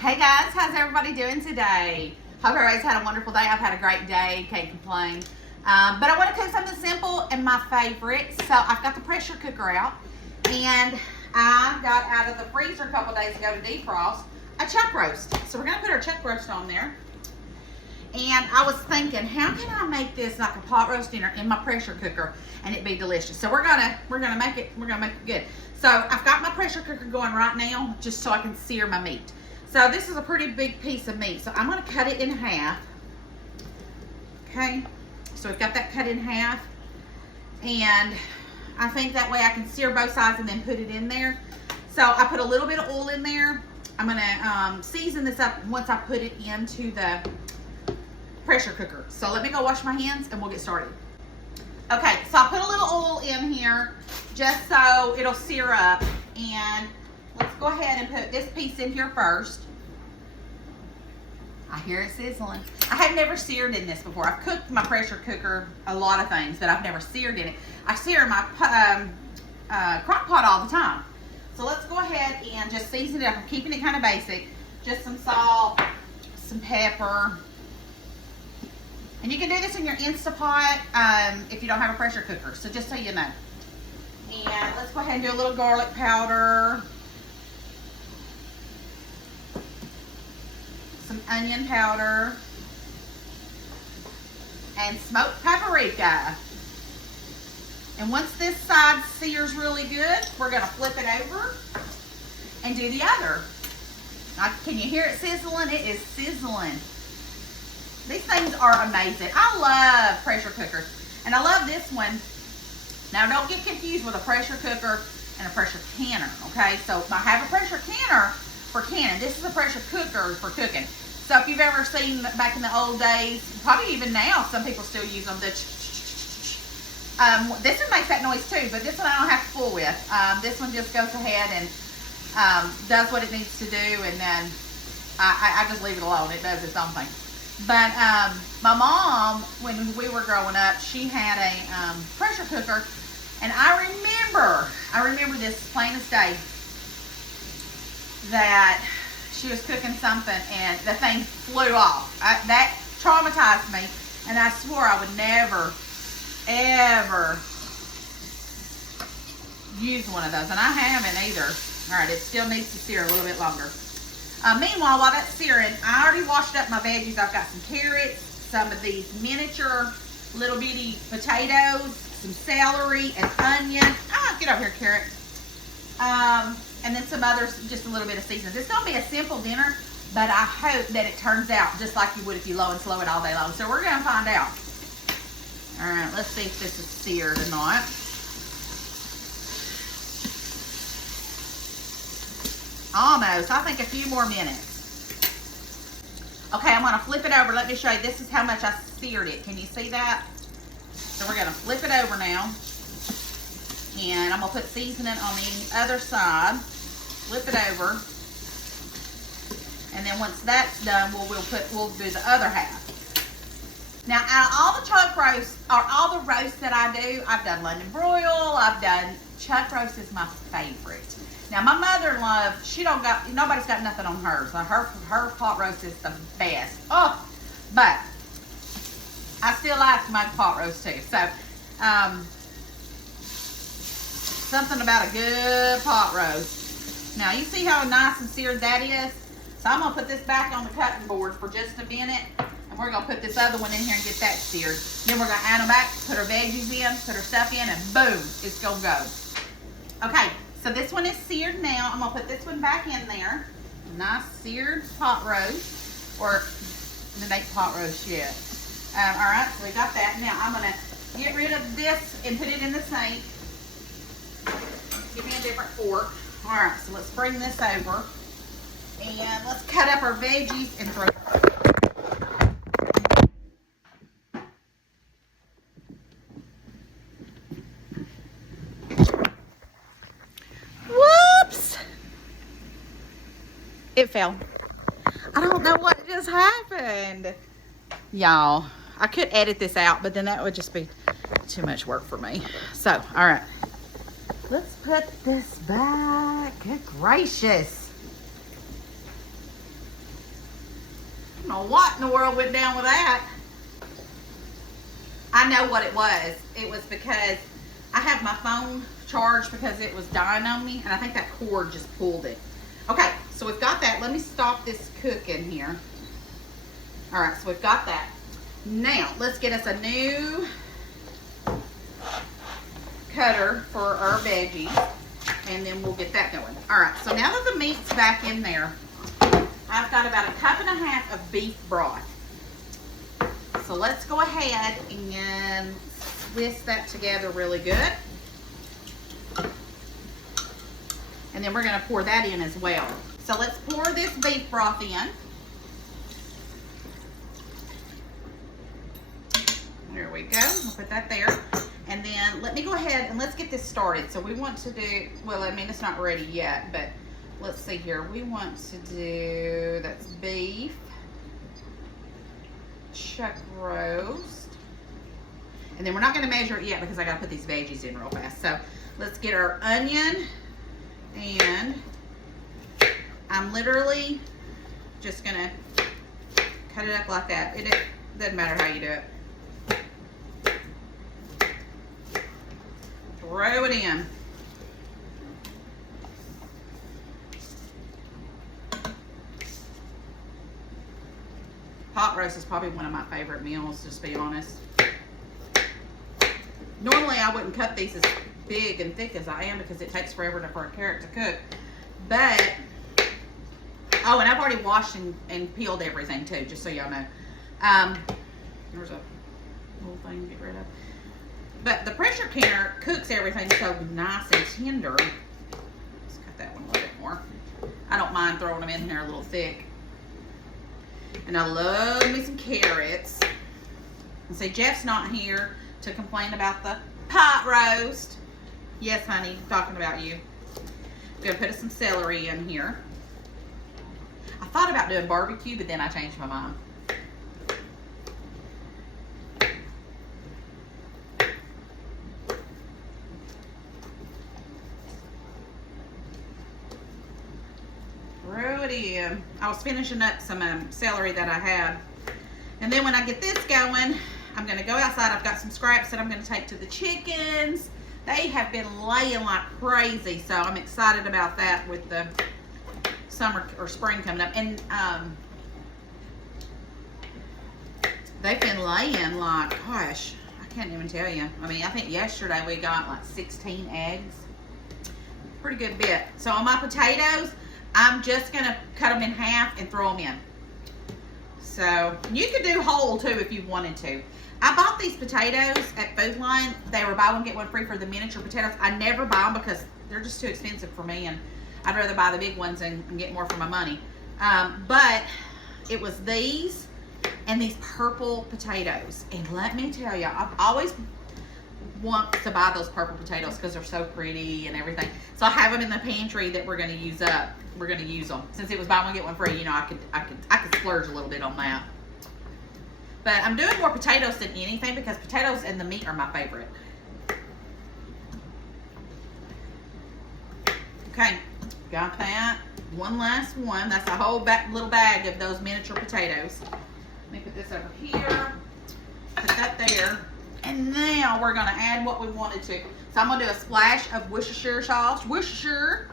Hey guys, how's everybody doing today? Hope everybody's had a wonderful day. I've had a great day, can't complain. But I want to cook something simple and my favorite. So I've got the pressure cooker out, and I got out of the freezer a couple days ago to defrost a chuck roast. So we're gonna put our chuck roast on there. And I was thinking, how can I make this like a pot roast dinner in my pressure cooker and it be delicious? So we're gonna make it good. So I've got my pressure cooker going right now just so I can sear my meat. So this is a pretty big piece of meat. So I'm gonna cut it in half. Okay, so we've got that cut in half. And I think that way I can sear both sides and then put it in there. So I put a little bit of oil in there. I'm gonna season this up once I put it into the pressure cooker. So let me go wash my hands and we'll get started. Okay, so I put a little oil in here just so it'll sear up. And let's go ahead and put this piece in here first. I hear it sizzling. I have never seared in this before. I've cooked my pressure cooker a lot of things, but I've never seared in it. I sear in my crock pot all the time. So let's go ahead and just season it up. I'm keeping it kind of basic. Just some salt, some pepper. And you can do this in your Instapot if you don't have a pressure cooker. So just so you know. And let's go ahead and do a little garlic powder. Some onion powder. And smoked paprika. And once this side sears really good, we're going to flip it over and do the other. Now, can you hear it sizzling? It is sizzling. These things are amazing. I love pressure cookers. And I love this one. Now, don't get confused with a pressure cooker and a pressure canner, okay? So, I have a pressure canner for canning. This is a pressure cooker for cooking. So, if you've ever seen back in the old days, probably even now, some people still use them. This one makes that noise too, but this one I don't have to fool with. This one just goes ahead and does what it needs to do, and then I just leave it alone. It does its own thing. But my mom, when we were growing up, she had a pressure cooker, and I remember this plain as day, that she was cooking something and the thing flew off. That traumatized me, and I swore I would never, ever use one of those, and I haven't either. All right, it still needs to sear a little bit longer. Meanwhile, while that's searing, I already washed up my veggies. I've got some carrots, some of these miniature little bitty potatoes, some celery and onion. Get over here, carrot. And then some others, just a little bit of seasonings. It's going to be a simple dinner, but I hope that it turns out just like you would if you low and slow it all day long. So we're going to find out. All right, let's see if this is seared or not. Almost. I think a few more minutes. Okay, I'm going to flip it over. Let me show you. This is how much I seared it. Can you see that? So we're going to flip it over now. And I'm going to put seasoning on the other side. Flip it over. And then once that's done, we'll do the other half. Now, out of all the chuck roasts, or all the roasts that I do, I've done London broil, I've done chuck roast is my favorite. Now, my mother-in-law, nobody's got nothing on hers. Her pot roast is the best. Oh, but I still like to make pot roast too. So, something about a good pot roast. Now, you see how nice and seared that is? So, I'm going to put this back on the cutting board for just a minute. And we're going to put this other one in here and get that seared. Then we're going to add them back, put our veggies in, put our stuff in, and boom, it's going to go. Okay. So this one is seared now. I'm going to put this one back in there. Nice seared pot roast. Or, it ain't pot roast yet. Alright, so we got that. Now I'm going to get rid of this and put it in the sink. Give me a different fork. Alright, so let's bring this over. And let's cut up our veggies and throw. It fell. I don't know what just happened. Y'all, I could edit this out, but then that would just be too much work for me. So, all right. Let's put this back. Good gracious. don't know what in the world went down with that. I know what it was. It was because I have my phone charged because it was dying on me, and I think that cord just pulled it. Okay, so we've got that. Let me stop this cooking here. All right, so we've got that. Now, let's get us a new cutter for our veggies, and then we'll get that going. All right, so now that the meat's back in there, I've got about 1.5 cups of beef broth. So let's go ahead and whisk that together really good. And then we're gonna pour that in as well. So let's pour this beef broth in. There we go, we'll put that there. And then let me go ahead and let's get this started. So we want to do, well, I mean, it's not ready yet, but let's see here. We want to do, that's beef, chuck roast. And then we're not gonna measure it yet because I gotta put these veggies in real fast. So let's get our onion, and I'm literally just gonna cut it up like that. It doesn't matter how you do it. Throw it in. Pot roast is probably one of my favorite meals, just to be honest. Normally I wouldn't cut these as big and thick as I am because it takes forever for a carrot to cook. But, oh, and I've already washed and peeled everything too, just so y'all know. There's a little thing to get rid of. But the pressure canner cooks everything so nice and tender. Let's cut that one a little bit more. I don't mind throwing them in there a little thick. And I love me some carrots. And see, Jeff's not here to complain about the pot roast. Yes, honey, I'm talking about you. I'm gonna put some celery in here. I thought about doing barbecue, but then I changed my mind. Throw it in. I was finishing up some celery that I had. And then when I get this going, I'm gonna go outside. I've got some scraps that I'm gonna take to the chickens. They have been laying like crazy, so I'm excited about that with the summer or spring coming up. And they've been laying like, gosh, I can't even tell you. I mean, I think yesterday we got like 16 eggs. Pretty good bit. So on my potatoes, I'm just gonna cut them in half and throw them in. So you could do whole too if you wanted to. I bought these potatoes at Food Line. They were buy one get one free for the miniature potatoes. I never buy them because they're just too expensive for me, and I'd rather buy the big ones and get more for my money. But it was these and these purple potatoes, and let me tell you, I've always want to buy those purple potatoes because they're so pretty and everything. So I have them in the pantry that we're going to use up. We're going to use them since it was buy one get one free. You know, I could splurge a little bit on that. But I'm doing more potatoes than anything because potatoes and the meat are my favorite. Okay, got that. One last one. That's a whole little bag of those miniature potatoes. Let me put this over here. Put that there. And now we're gonna add what we wanted to. So I'm gonna do a splash of Worcestershire sauce. Worcestershire.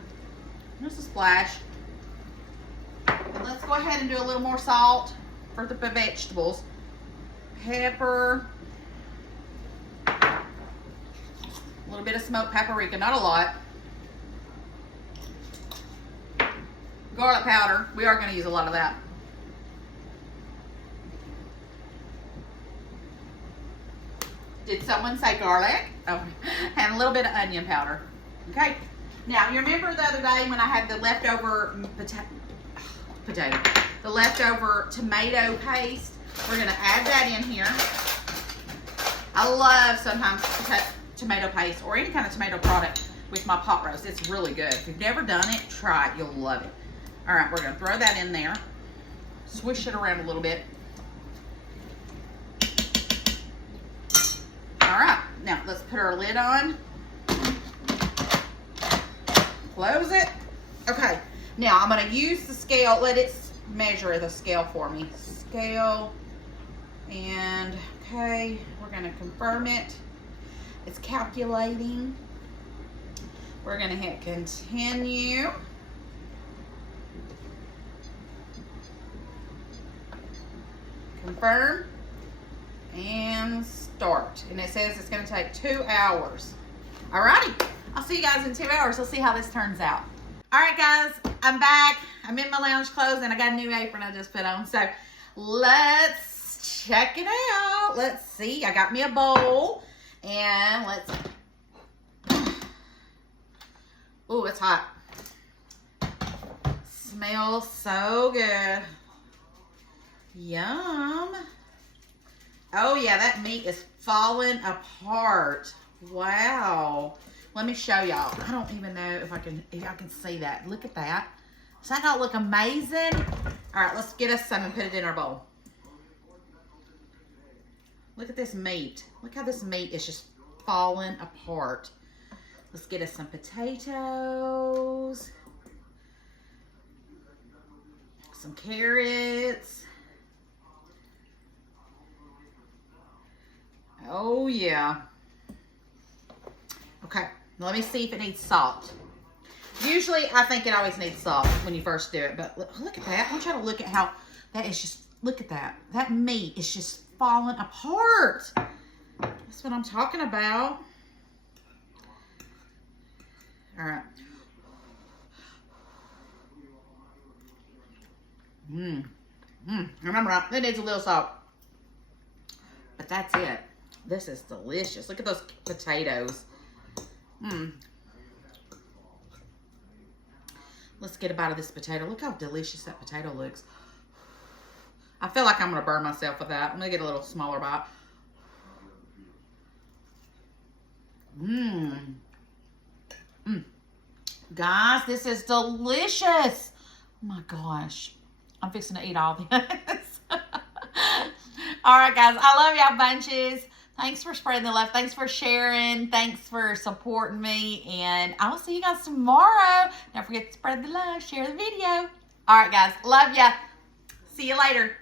Just a splash. And let's go ahead and do a little more salt for the vegetables. Pepper. A little bit of smoked paprika, not a lot. Garlic powder. We are gonna use a lot of that. Did someone say garlic? Oh, and a little bit of onion powder. Okay. Now, you remember the other day when I had the leftover the leftover tomato paste? We're gonna add that in here. I love sometimes tomato paste or any kind of tomato product with my pot roast. It's really good. If you've never done it, try it. You'll love it. All right, we're gonna throw that in there. Swish it around a little bit. All right, now let's put our lid on. Close it. Okay, now I'm gonna use the scale, let it measure the scale for me. Scale. And, okay, we're going to confirm it. It's calculating. We're going to hit continue. Confirm. And start. And it says it's going to take 2 hours. Alrighty. I'll see you guys in 2 hours. We'll see how this turns out. Alright guys, I'm back. I'm in my lounge clothes and I got a new apron I just put on. So let's check it out. Let's see. I got me a bowl. And let's... Ooh, it's hot. Smells so good. Yum. Oh yeah, that meat is falling apart. Wow. Let me show y'all. I don't even know if y'all can see that. Look at that. Does that not look amazing? All right, let's get us some and put it in our bowl. Look at this meat. Look how this meat is just falling apart. Let's get us some potatoes. Some carrots. Oh yeah. Okay, let me see if it needs salt. Usually I think it always needs salt when you first do it, but look at that. I'm trying to look at how that is just, look at that. That meat is just falling apart. That's what I'm talking about. All right. Remember, it needs a little salt. But that's it. This is delicious. Look at those potatoes. Let's get a bite of this potato. Look how delicious that potato looks. I feel like I'm going to burn myself with that. I'm going to get a little smaller bite. Guys, this is delicious. Oh my gosh. I'm fixing to eat all this. All right, guys. I love y'all bunches. Thanks for spreading the love. Thanks for sharing. Thanks for supporting me. And I'll see you guys tomorrow. Don't forget to spread the love. Share the video. All right, guys. Love ya. See you later.